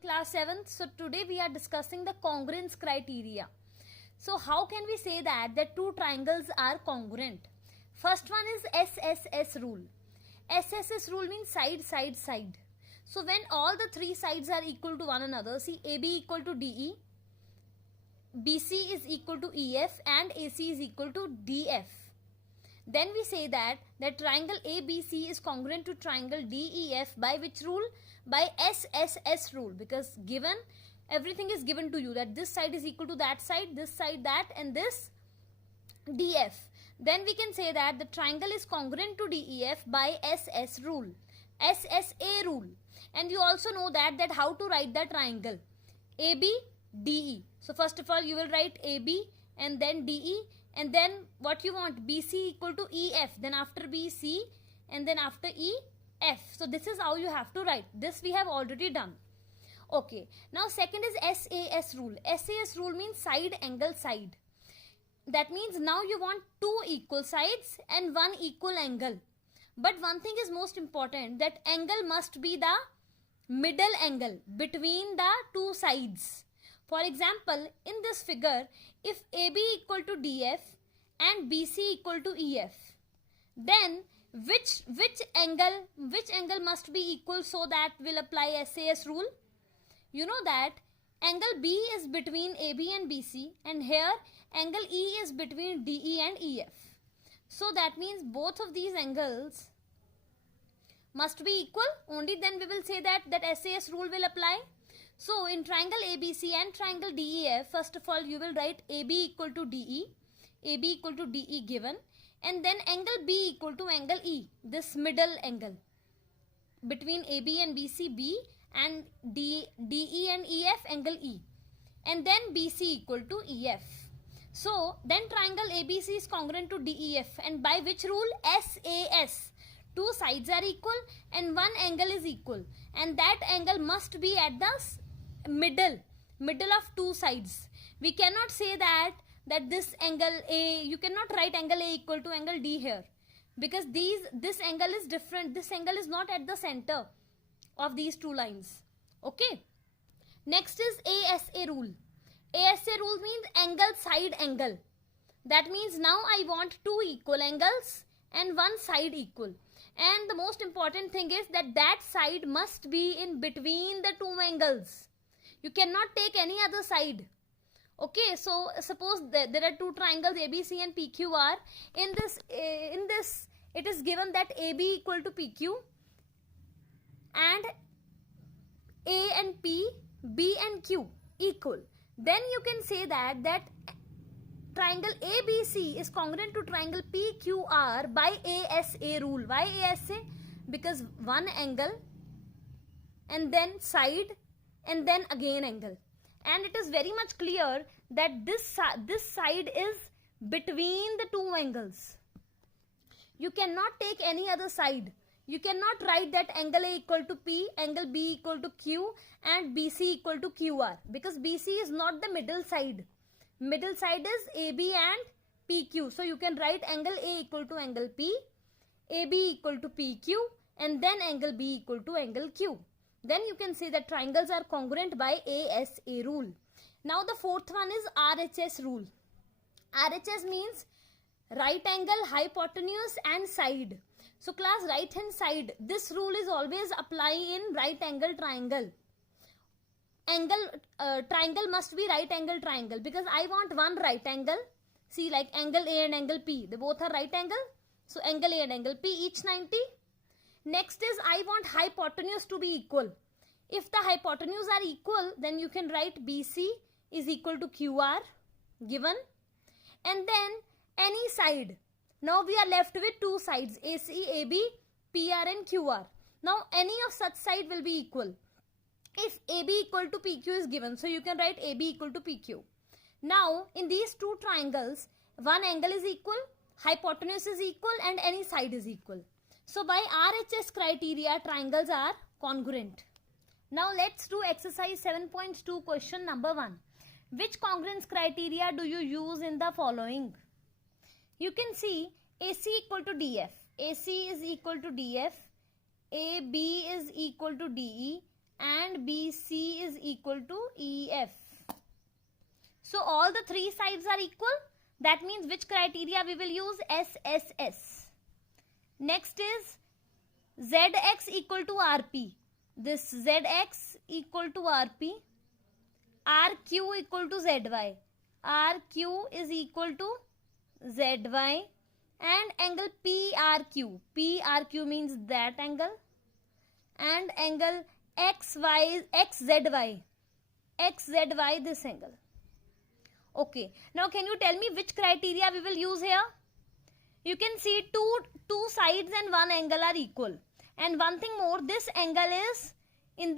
Class 7th. So today we are discussing the congruence criteria. So how can we say that two triangles are congruent? First one is SSS rule. SSS rule means side, side, side. So when all the three sides are equal to one another, see AB equal to DE, BC is equal to EF and AC is equal to DF. Then we say that triangle ABC is congruent to triangle DEF by which rule? By SSS rule, because given everything is given to you that this side is equal to that side, this side that, and this DF. Then we can say that the triangle is congruent to DEF by SS rule, SSA rule. And you also know that how to write the triangle AB DE. So first of all you will write AB and then DE, and then what you want, BC equal to EF, then after BC and then after EF. So this is how you have to write. This we have already done. Okay, now second is SAS rule. SAS rule means side angle side. That means now you want two equal sides and one equal angle. But one thing is most important, that angle must be the middle angle between the two sides. For example, in this figure, if AB equal to DF and BC equal to EF, then which angle must be equal so that will apply SAS rule? You know that angle B is between AB and BC, and here angle E is between DE and EF. So that means both of these angles must be equal. Only then we will say that SAS rule will apply. So in triangle ABC and triangle DEF, first of all you will write AB equal to DE, AB equal to DE given, and then angle B equal to angle E, this middle angle between AB and BC, B, and DE and EF, angle E, and then BC equal to EF. So then triangle ABC is congruent to DEF, and by which rule? SAS. Two sides are equal and one angle is equal, and that angle must be at the middle of two sides. We cannot say that this angle A, you cannot write angle A equal to angle D here, because this angle is different. This angle is not at the center of these two lines. Okay, next is ASA rule. ASA rule means angle side angle. That means now I want two equal angles and one side equal, and the most important thing is that side must be in between the two angles. You cannot take any other side. Okay, so suppose there are two triangles ABC and PQR. In this it is given that AB equal to PQ and A and P, B and Q equal. Then you can say that triangle ABC is congruent to triangle PQR by ASA rule. Why ASA? Because one angle and then side and then again angle, and it is very much clear that this side is between the two angles. You cannot take any other side. You cannot write that angle A equal to P, angle B equal to Q, and BC equal to QR, because BC is not the middle side. Middle side is AB and PQ. So you can write angle A equal to angle P, AB equal to PQ, and then angle B equal to angle Q. Then you can say that triangles are congruent by ASA rule. Now the fourth one is RHS rule. RHS means right angle, hypotenuse and side. So class, right hand side, this rule is always apply in right angle triangle. Triangle must be right angle triangle, because I want one right angle. See, like angle A and angle P, they both are right angle. So angle A and angle P each 90. Next is I want hypotenuse to be equal. If the hypotenuse are equal, then you can write BC is equal to QR given, and then any side. Now we are left with two sides, AC, AB, PR and QR. Now any of such side will be equal if AB equal to PQ is given. So you can write AB equal to PQ. Now in these two triangles, one angle is equal, hypotenuse is equal, and any side is equal. So by RHS criteria, triangles are congruent. Now let's do exercise 7.2 question number 1. Which congruence criteria do you use in the following? You can see AC equal to DF. AC is equal to DF, AB is equal to DE, and BC is equal to EF. So all the three sides are equal. That means which criteria we will use? SSS. Next is ZX equal to RP. This ZX equal to RP. RQ equal to ZY. RQ is equal to ZY. And angle PRQ. PRQ means that angle. And angle XZY. XZY, this angle. Okay. Now can you tell me which criteria we will use here? You can see two sides and one angle are equal. And one thing more, this angle is in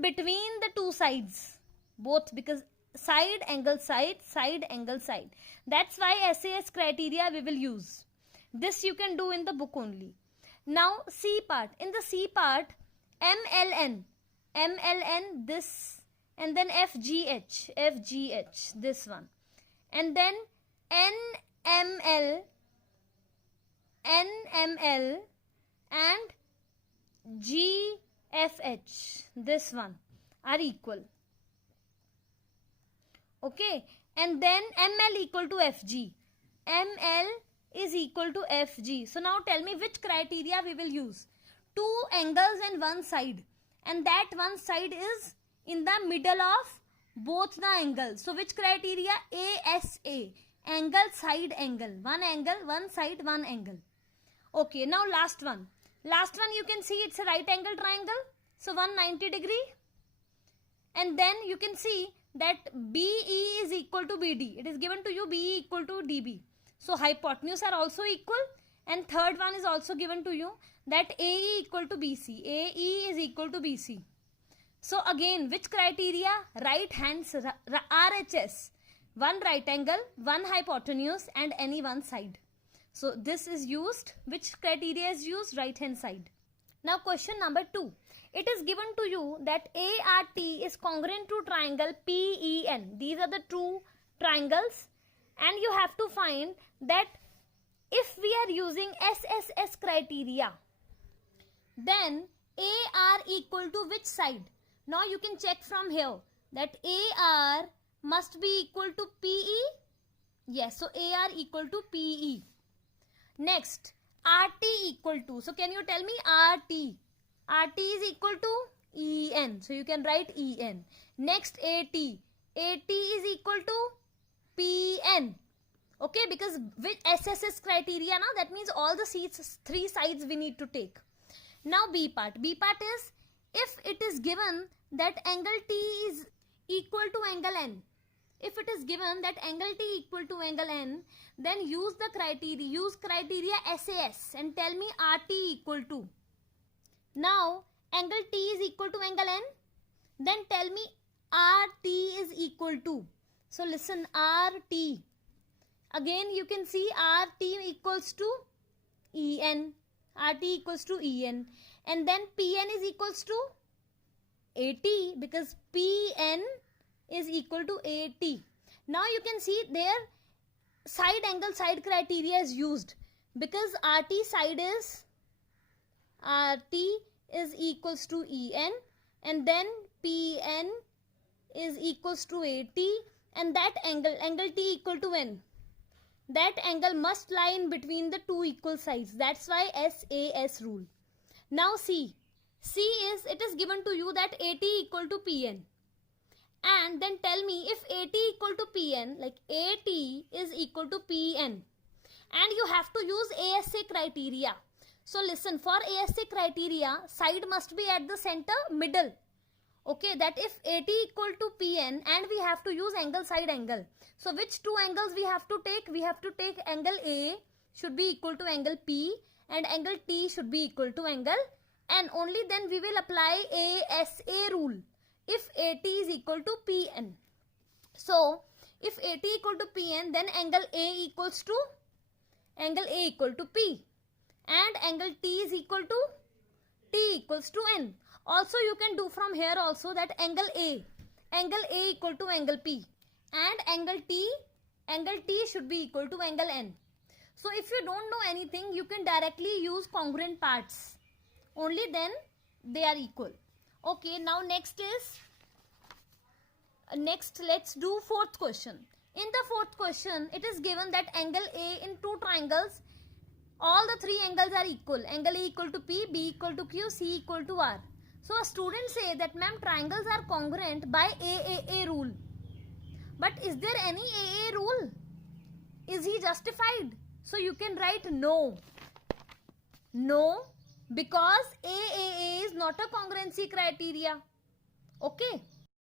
between the two sides. Both, because side angle side, side angle side. That's why SAS criteria we will use. This you can do in the book only. Now C part. In the C part, MLN, this, and then FGH, this one. And then NML, and GFH, this one, are equal. Okay, and then ML equal to FG. ML is equal to FG. So now tell me which criteria we will use. Two angles and one side, and that one side is in the middle of both the angles. So which criteria? ASA, angle, side, angle. One angle, one side, one angle. Okay, now last one. Last one you can see it's a right angle triangle. So 190 degree. And then you can see that BE is equal to BD. It is given to you BE equal to DB. So hypotenuse are also equal. And third one is also given to you, that AE equal to BC. AE is equal to BC. So again, which criteria? Right hands, RHS. One right angle, one hypotenuse, and any one side. So this is used. Which criteria is used? Right hand side. Now question number 2. It is given to you that ART is congruent to triangle PEN. These are the two triangles. And you have to find that if we are using SSS criteria, then AR equal to which side? Now you can check from here that AR must be equal to PE. Yes, so AR equal to PE. Next, RT equal to. So can you tell me RT? RT is equal to EN. So you can write EN. Next, AT. AT is equal to PN. Okay, because with SSS criteria now, that means all the three sides we need to take. Now B part. B part is if it is given that angle T is equal to angle N. If it is given that angle T equal to angle N, then use criteria SAS and tell me RT equal to. Now angle T is equal to angle N, then tell me RT is equal to. So listen, RT. Again you can see RT equals to EN. RT equals to EN. And then PN is equals to AT, because PN is equal to AT. Now you can see there side angle side criteria is used, because RT is equals to EN, and then PN is equals to AT, and that angle T equal to N. That angle must lie in between the two equal sides. That's why SAS rule. Now C. C is, it is given to you that AT equal to PN. And then tell me if AT equal to PN, like AT is equal to PN. And you have to use ASA criteria. So listen, for ASA criteria, side must be at the center, middle. Okay, that if AT equal to PN and we have to use angle side angle. So which two angles we have to take? We have to take angle A should be equal to angle P and angle T should be equal to angle N. Only then we will apply ASA rule if AT is equal to PN. So if AT equal to PN, then angle A equals to P and angle T is equal to T equals to N. Also you can do from here also that angle A equal to angle P and angle T should be equal to angle N. So if you don't know anything, you can directly use congruent parts. Only then they are equal. Okay, now next is Next, let's do fourth question. In the fourth question, it is given that angle A in two triangles, all the three angles are equal. Angle A equal to P, B equal to Q, C equal to R. So a student say that ma'am, triangles are congruent by AAA rule. But is there any AA rule? Is he justified? So you can write no. No, because AAA is not a congruency criteria. Okay.